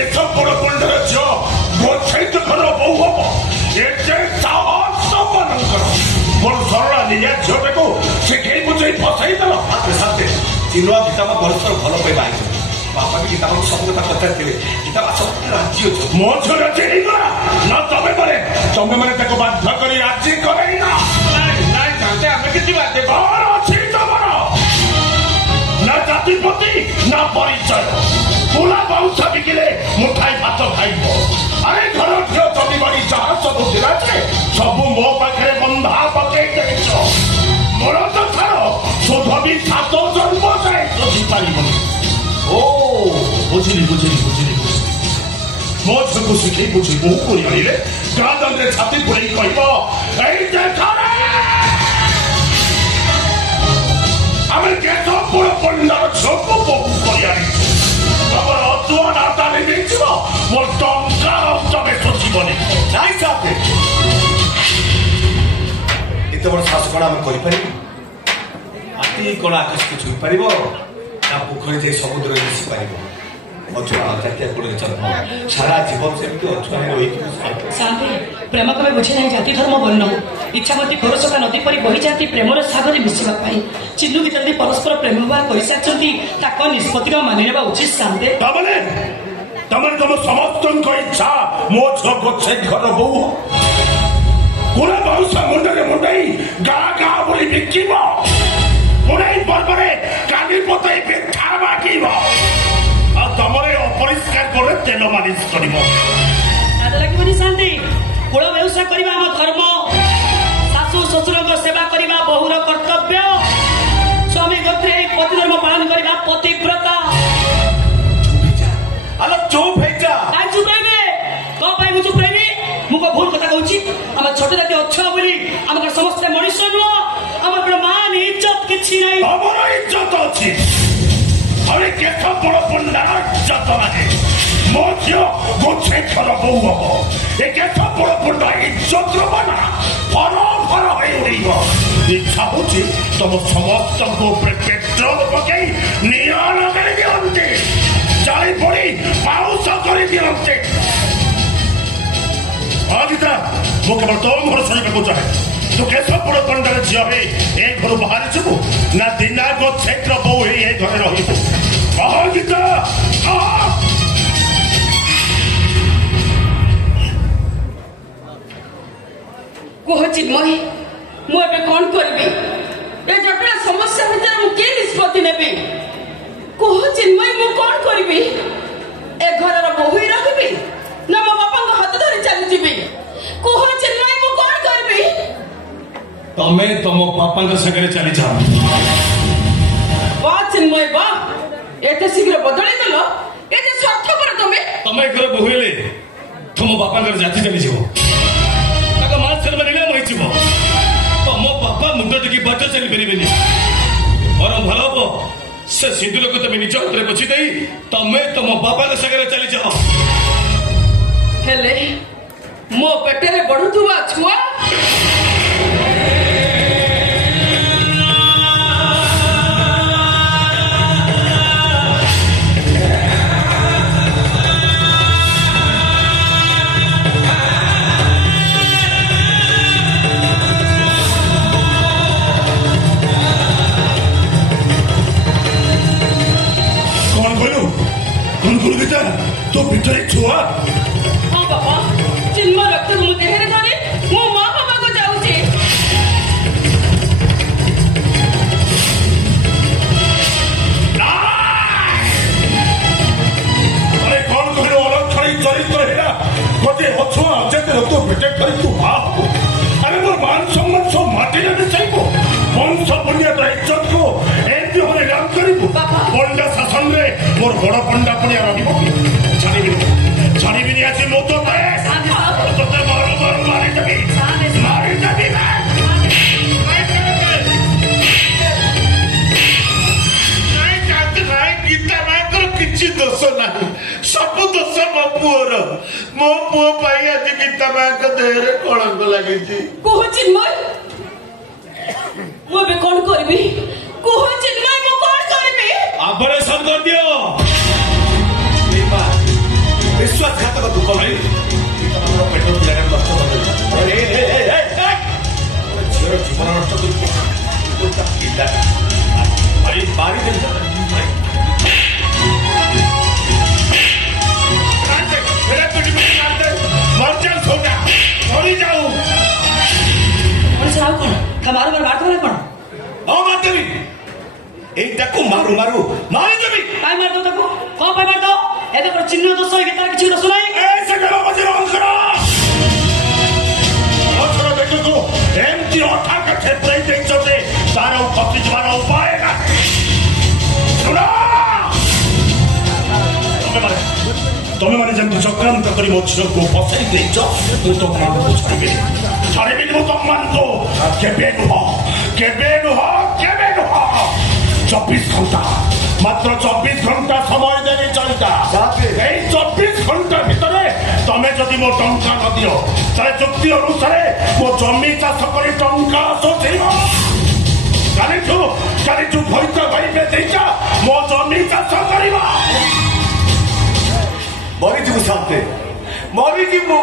କେଶ ବଡ଼ ପଣ୍ଡର ଝିଅ ଗୋଛେଇତ ଘର ବୋଉ ହବ ଏତେ ସାହସ ମାନଙ୍କର ମୋର ସରଳା ନିଆ ଝିଅଟାକୁ ଶିଖେଇ ବୁଝେଇ ଫସାଇ ଦେଲ। ଚିନ୍ମୟ ଗୀତାମା ପରସ୍ପର ଭଲ ପାଇବା ହେଇଛନ୍ତି। ବାପା ବି ଗୀତାମାକୁ ସବୁ କଥା ପଚାରିଥିଲେ। ଗୀତାମା ସବୁ ରାଜି ଅଛି। ମୋ ଝିଅ ରାଜି ହେଇଗଲା ନା ତମେ ମାନେ ତାକୁ ବାଧ୍ୟ କରି ରାଜି କରେଇନ? ଆମେ କିଛି ବାଧ୍ୟ କଣ ଅଛି ତମର? ନା ଜାତିପତି ନା ପରିଚୟ। ପୁରା ବଂଶ ବିକିଲେ ମୁଠାଇ ଭାତ ଖାଇବ। ଆରେ ଘର ଝିଅ ଚଲିବାଡ଼ି ଯାହା ସବୁ ଥିଲା ଯେ ସବୁ ମୋ ପାଖରେ ବନ୍ଧା ପକେଇ ଦେଇଛ। ମୋର ତ ଛାଡ଼ ଶୋଧ ବି 7 ଜନ୍ମ ଯାଏ ଶୋଧି ପାରିବନି। ଓ ବୁଝିଲି ମୋ ଝିଅକୁ ଶିଖେଇ ବୁଝି ବୋହୁ କରି ଆଣିଲେ ଗାଁ ଦାଣ୍ଡରେ ଛାତି ପୁରେଇ କହିବ ଏଇ ଦେଖରେ ଆମେ କେଶ ବଡ଼ ପଣ୍ଡାର ଝିଅକୁ ବୋହୁ କରି ଆଣିଛୁ। ତମର ଅତୁଆ ନାତା ନେଇଯିବ ମୋ ଟଙ୍କା ତମେ ଶୋଧିବନି। ନାଇଁ ସାଥେ ଏତେ ବଡ଼ ସାହସ କଣ ଆମେ କରିପାରିବୁ? ହାତୀ କଣ ଆକାଶକୁ ଛୁଇଁପାରିବ ନା ପୋଖରୀ ଯାଇ ସମୁଦ୍ରରେ ମିଶିପାରିବ? ଅଛୁଆ ଜାତୀୟ କୂଳରେ ଜନ୍ମ ସାରା ଜୀବନ ସେମିତି ଅଛୁଆ ଶାନ୍ତି ପ୍ରେମ କେବେ ବୁଝେ ନାହିଁ ଜାତି ଧର୍ମ ବର୍ଣ୍ଣ। ଇଚ୍ଛାମତୀ ଖୋରସକା ନଦୀ ପରି ବହିଯାନ୍ତି ପ୍ରେମର ସାଗରରେ ମିଶିବା ପାଇଁ। ଚିହ୍ନୁ ଗୀତ ଯଦି ପରସ୍ପର ପ୍ରେମ ବିବାହ କରିସାରିଛନ୍ତି ତାଙ୍କ ନିଷ୍ପତ୍ତିକୁ ମାନି ନେବା ଉଚିତ। ଶାନ୍ତି ତମ ସମସ୍ତଙ୍କ ଇଚ୍ଛା ମୋ ଝିଅ ଗୋଛେ ଘର ବୋଉ ପୁରା ବାଉଁଶ ମୁଣ୍ଡରେ ମୁଣ୍ଡେଇ ଗାଁ ଗାଁ ବୋଲି ବିକିବ। ପୁରାଇ ପର୍ବରେ କାଲି ପତାଇ ପିଠା ମାଗିବ। ଆଉ ତମର ଅପରିଷ୍କାର ପରେ ତେଲ ମାଲିସ କରିବ। ଲାଗିବନି ଶାନ୍ତି। କୁଳ ବ୍ୟବସାୟ କରିବା ଆମ ଧର୍ମ। ଶାଶୁ ଶ୍ୱଶୁରଙ୍କ ସେବା କରିବା ବହୁର କର୍ତ୍ତବ୍ୟ। ସ୍ୱାମୀ ଗୋତ୍ରେ ପତି ଧର୍ମ ପାଳନ କରିବା ପତିବ୍ରତା। ଆଲୋ ଚୁପ୍ ହେଇଯା। କାଇଁ ଚୁପ୍ ରହିବେ? କଣ ପାଇଁ ମୁଁ ଚୁପ୍ ରହିବି? ମୁଁ କଣ ଭୁଲ କଥା କହୁଛି? ଆମେ ଛୋଟ ଜାତି ଅଛ ବୋଲି ଆମେ କଣ ସମସ୍ତେ ମଣିଷ ନୁହଁ? ଆମର କଣ ମାନ ଇଜ୍ଜତ କିଛି ନାହିଁ? ଆମର ଇଜ୍ଜତ ଅଛି। ଆରେ କେଶ ବଡ଼ ପଣ୍ଡାର ଇଜ୍ଜତ ନାହିଁ। ମୋ ଝିଅ ଗୋଛେ ଘର ବୋଉ ହବ। ଏ କେଶ ବଡ଼ ପଣ୍ଡା ଇଜ୍ଜତ ନା ଫର ହେଇ ଉଡିବ। ଇଚ୍ଛା ହଉଛି ତମ ସମସ୍ତଙ୍କ ଉପରେ ପେଟ୍ରୋଲ ପକେଇ ନିଆଁ ଲଗାଇ ଦିଅନ୍ତି। ଜାଳି ପଡି ପାଉଁଶ କରିଦିଅନ୍ତି। ଗୀତା ମୁଁ କେବଳ ତୋ ଘର ଶୁଣିବାକୁ ଚାହେଁ। ତୁ କେଶ ବଡ଼ ପଣ୍ଡାର ଝିଅ ହେଇ ଏ ଘରୁ ବାହାରି ଯିବୁ ନା ଦିନା ଗୋଛେର ବୋଉ ହେଇ ଏ ଘରେ ରହିବୁ? ଗୀତା କୁହ ଚିନ୍ମୟୀ ମୁଁ ଏବେ କଣ କରିବି? ଏ ଜଟିଳ ସମସ୍ୟା ଭିତରେ ମୁଁ କି ନିଷ୍ପତ୍ତି ନେବି? କୁହ ଚିନ୍ମୟୀ ମୁଁ କଣ କରିବି? ଏ ଘରର ବୋହୂ ରହିବି ନା ମୋ ବାପାଙ୍କ ହାତ ଧରି ଚାଲିଯିବି? କୁହ ଚିନ୍ମୟୀ ମୁଁ କଣ କରିବି? ତମେ ତମ ବାପାଙ୍କ ସାଙ୍ଗରେ ଚାଲିଯାଅ। ବା ଚିନ୍ମୟୀ ବା ଏତେ ଶୀଘ୍ର ବଦଳିଗଲ। ଏତେ ସ୍ୱାର୍ଥପର ତମେ ଘର ବୋହୂ ହେଲେ ତମ ବାପାଙ୍କର ଜାତି ଚାଲିଯିବ। ତାଙ୍କ ମା ସେମାନେ ନିଲାମ ହେଇଯିବ। ତମ ବାପା ମୁଣ୍ଡ ଟେକି ବାଟ ଚାଲିପାରିବେନି। ବରଂ ଭଲ ହବ ସେ ସିନ୍ଦୁରକୁ ତମେ ନିଜ ହାତରେ ପୋଛି ଦେଇ ତମେ ତମ ବାପାଙ୍କ ସାଙ୍ଗରେ ଚାଲିଯାଅ। ହେଲେ ମୋ ପେଟରେ ବଢୁଥିବା ଛୁଆ तो ভিতরে ছুয়া। हाँ बाबा चिन्मय रक्त मु देहरे धरी मो मां बाबा को जाउची। अरे कौन कहलो अलग खड़ी चरित्र हेला गोटे अछुआ जेते रक्त पेटे धरी तू आ। अरे मोर मान सम्मान सब माटी लगे चाहिबो। वंश पुण्यता इज्जत को एमती होने नाम करिबो। पंडा शासन रे मोर बड़ पंडा पुण्य रहिबो। छाड़ीबिनी आज मो तो तोते मारो मारो मारी देबी गीता मात्र किसी दोष ना सब दोष मो पुअर। मो पुओ पाई आज गीता माँ देहरे कलंक लगी। कुह चिन्मय मु कौन करबी? कुह चिन्मय मु कौन करबी? ऑपरेशन कर दियो। ଚିହ୍ନ ଦୋଷ ହେଇକି ତାର କିଛି ଦୋଷ ନାହିଁ। ଦେଖନ୍ତୁ ଏମିତି ଅଠାକ ଛେପେଇ ଦେଇଛନ୍ତି ତାର ଖସିଯିବାର ଉପାୟ ନାହିଁ। ତମେମାନେ ଯେମିତି ଚକ୍ରାନ୍ତ କରି ମୋ ଝିଅକୁ ଫସେଇ ଦେଇଛ ମୁଁ ତମମାନଙ୍କୁ ଛାଡ଼ିବିନି ମୁଁ ତମମାନଙ୍କୁ କେବେ ନୁହଁ 24 ଘଣ୍ଟା ମାତ୍ର 24 ଘଣ୍ଟା ସମୟ ଦେବି ଚଳିତା। ଏଇ 24 ଘଣ୍ଟା ଭିତରେ ତମେ ଯଦି ମୋ ଟଙ୍କା ନ ଦିଅ ତାହେଲେ ଚୁକ୍ତି ଅନୁସାରେ ମୋ ଜମି ଚାଷ କରି ଟଙ୍କା ଶୋଷିବ। କାଲିଠୁ ଭଇତ ଭାଇବେ ଦେଇଛ ମୋ ଜମି ଚାଷ କରିବ। ମରିଯିବୁ ଶାନ୍ତେ ମରିଯିବୁ।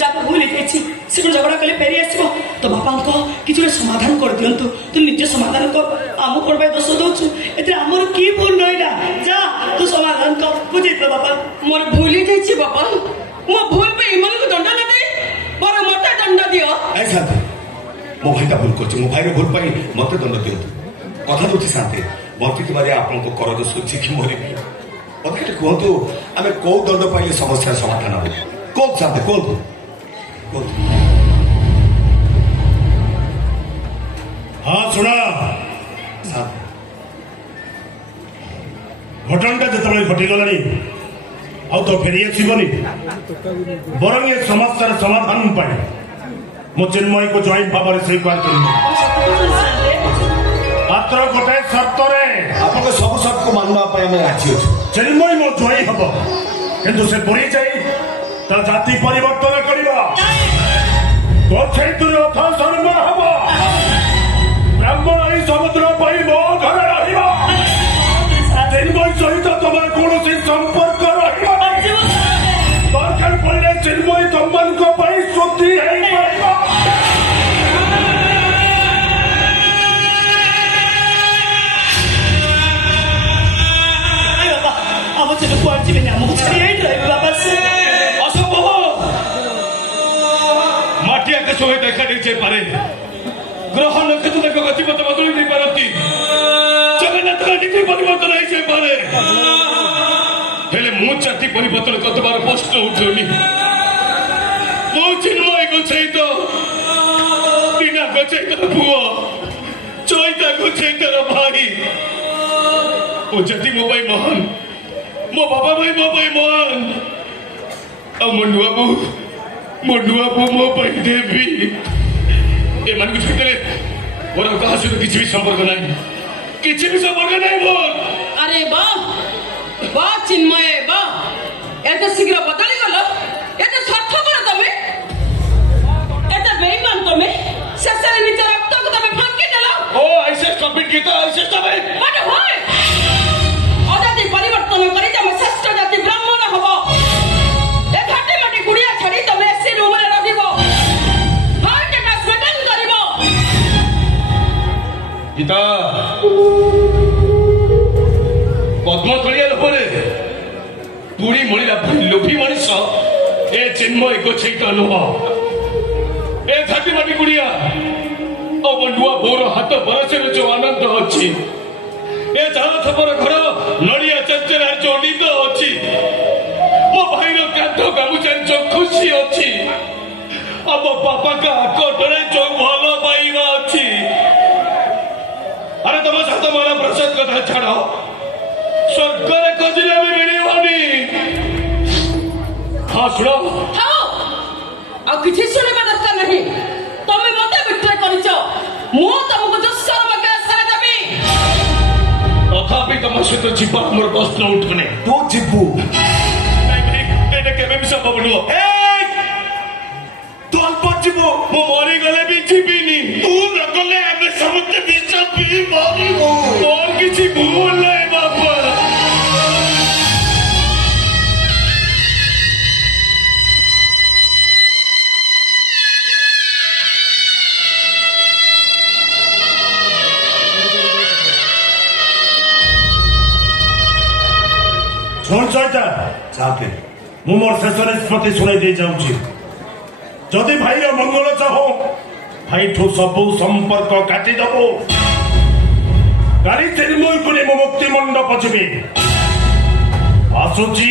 ଯାହା ଭୁଲ ହେଇଯାଇଛି ଶୀଘ୍ର ଝଗଡ଼ା କଲେ ଫେରି ଆସିବ। ତୋ ବାପାଙ୍କ କିଛି ଗୋଟେ ସମାଧାନ କରିଦିଅନ୍ତୁ। ତୁ ନିଜେ ସମାଧାନ କର। ଆମ କଣ ପାଇଁ ଦୋଷ ଦଉଛୁ? ଏଥିରେ ଆମର କି ଭୁଲ ରହିଲା? ଯା ତୁ ସମାଧାନ କର। ବୁଝେଇ ତୋ ବାପା ମୋର ଭୁଲ ହେଇଯାଇଛି। ବାପା ମୋ ଭୁଲ ପାଇଁ ଏମାନଙ୍କୁ ଦଣ୍ଡ ନ ଦେଇ ବର ମତେ ଦଣ୍ଡ ଦିଅ। ନାଇଁ ଶାନ୍ତେ ମୋ ଭାଇଟା ଭୁଲ କରୁଛି। ମୋ ଭାଇର ଭୁଲ ପାଇଁ ମତେ ଦଣ୍ଡ ଦିଅନ୍ତୁ। କଥା ଦଉଛି ଶାନ୍ତେ ବଞ୍ଚିଥିବାରେ ଆପଣଙ୍କ କରଜ ଶୁଝିକି ମରିବି। ମତେ ଟିକେ କୁହନ୍ତୁ ଆମେ କୋଉ ଦଣ୍ଡ ପାଇଲେ ସମସ୍ୟାର ସମାଧାନ ହବ? କୁହନ୍ତୁ ଶାନ୍ତେ କୁହନ୍ତୁ। ହଁ ଶୁଣ ଘଟଣାଟା ଯେତେବେଳେ ଘଟିଗଲାଣି ଆଉ ତ ଫେରି ଆସିବନି। ବରଂ ଏ ସମସ୍ୟାର ସମାଧାନ ପାଇଁ ମୁଁ ଚିନ୍ମୟୀକୁ ଜ୍ୱାଇଁ ଭାବରେ ସ୍ୱୀକାର କରିବି। ମାତ୍ର ଗୋଟାଏ ସର୍ତ୍ତରେ। ଆପଣଙ୍କ ସବୁ ସର୍ତ୍ତକୁ ମାନିବା ପାଇଁ ଆମେ ରାଜି ଅଛୁ। ଚିନ୍ମୟୀ ମୋ ଜ୍ୱାଇଁ ହବ କିନ୍ତୁ ସେ ପୁରୀ ଯାଇ ତା ଜାତି ପରିବର୍ତ୍ତନ କରିବ। ଗୋଛେଇତୁରେ ଅଥ ଶର୍ମ ହବ। ବ୍ରାହ୍ମଣ ଏହି ସମୁଦ୍ର ପାଇଁ ମୋ ଘରେ ରହିବ। ଚିନ୍ମୟୀ ସହିତ ତମର କୌଣସି ସମ୍ପର୍କ ରହିବ ନାହିଁ। ଦରକାର ପଡ଼ିଲେ ଚିନ୍ମୟୀ ତମମାନଙ୍କ ପାଇଁ ଶୁଦ୍ଧି ହେଇପାରିବ। ଆମ ସେଠୁ କୁଆଡ଼େ ଯିବେନି। ଆମକୁ ଛାଡ଼ି ଏଇଠି ରହିବେ ବାପା। ଅସମ୍ଭବ। ମାଟି ଆକାଶ ହୋଇ ଦେଖା ଦେଇଯାଇପାରେ। ଗ୍ରହ ନକ୍ଷତ୍ରଙ୍କ ଗତିପଥ ବଦଳି ଦେଇପାରନ୍ତି। ଜଗନ୍ନାଥଙ୍କ ନୀତି ପରିବର୍ତ୍ତନ ହେଇଯାଇପାରେ। ହେଲେ ମୁଁ ଜାତି ପରିବର୍ତ୍ତନ କରିଦେବାର ପ୍ରଶ୍ନ ଉଠୁନି। ମୁଁ ଚିନ୍ମୟ ଗୋଛେଇତ ବିନା ଗୋଛେଇତର ପୁଅ ଚୈତା ଗୋଛେଇତର ଭାଇ। ମୋ ଜାତି ମୋ ପାଇଁ ମହାନ। ମୋ ବାବା ଭାଇ ମୋ ପାଇଁ ମହାନ। ଆଉ ମୋ ନୂଆ ବୋଉ ମୋ ପାଇଁ ଦେବୀ। ଏମାନଙ୍କ ଭିତରେ ମୋର କାହା ସହିତ କିଛି ବି ସମ୍ପର୍କ ନାହିଁ। ମୋର। ଆରେ ବା ଚିନ୍ମୟ ବା ଏତେ ଶୀଘ୍ର ବଦଳି ଗଲ। ଏତେ ସ୍ୱାର୍ଥପର ତମେ, ଏତେ ବେଇମାନ ତମେ। ଶେଷରେ ନିଜ ରକ୍ତକୁ ତମେ ଫାଙ୍କି ଦେଲ। ऐसे स्टॉपिट किया ऐसे स्टॉप है। ଅଜାତି ପରିବର୍ତ୍ତନ କରି ତମେ ଶ୍ରେଷ୍ଠ ଜାତି ବ୍ରାହ୍ମଣ ହବ। ଏ ଘାଟି ମାଟି କୁଡ଼ିଆ ଛାଡ଼ି ତମେ ଏସି ରୁମରେ ରହିବ। ଗୀତା ପଦ୍ମତଳିଆ ଲୋପରେ ପୁରୀ ମଳିଲା ଲୋଭୀ ମଣିଷ ଏ ଚିନ୍ମୟ ଗୋଛେଇତ ନୁହଁ। ଏ ଘାଟି ମାଟି କୁଡ଼ିଆ ଓ ମୋ ନୂଆ ବୋଉର ହାତ ବରସରେ ଯୋଉ ଆନନ୍ଦ ଅଛି, ଏ ଚାଳ ଛପର ଘର ନଡ଼ିଆ ଚର୍ଚ୍ଚରେ ଯୋଉ ନିଦ ଅଛି, ମୋ ଭାଇର କାନ୍ଧ ଗାମୁଚାରେ ଯୋଉ ଖୁସି ଅଛି, ଆମ ବାପାଙ୍କ ଆକଟରେ ଯୋଉ ଭଲ ପାଇବା ଅଛି। अरे तुम साथ मारा प्रसाद कथा छाड़ स्वर्गर खोजने भी मिलवानी। हाँ सुनो ଆଉ କିଛି ଶୁଣିବା ଦରକାର ନାହିଁ। ତମେ ମତେ ବିଟ୍ରେ କରିଛ। ମୁଁ ତମକୁ ଦୁଷ୍କର୍ମ କେସରେ ଦେବି। ତଥାପି ତମ ସହିତ ଯିବା ମୋର ପ୍ରଶ୍ନ ଉଠୁନି। ତୁ ଯିବୁ ନାଇଁ ଭାଇ ଏଇଟା କେବେ ବି ସମ୍ଭବ ନୁହଁ। ତୁ ଅଳ୍ପ ଯିବୁ। ମୁଁ ମରିଗଲେ ବି ଯିବିନି। ତୁ ନ ଗଲେ ଆମେ ସମସ୍ତେ ବିଷ ପିଇ ମରିବୁ। ମୋର କିଛି ଭୁଲ ନାହିଁ ବାପା। ଶୁଣ ଚୈତା, ମୁଁ ମୋର ଶେଷ ନିଷ୍ପତ୍ତି ଶୁଣାଇ ଦେଇ ଯାଉଛି। ଯଦି ଭାଇର ମଙ୍ଗଳ ଚାହ ଭାଇଠୁ ସବୁ ସମ୍ପର୍କ କାଟିଦବୁ। କାଲି ଚିନ୍ମୟକୁ ମୁଁ ମୁକ୍ତି ମଣ୍ଡପ ଯିବି। ଆସୁଛି।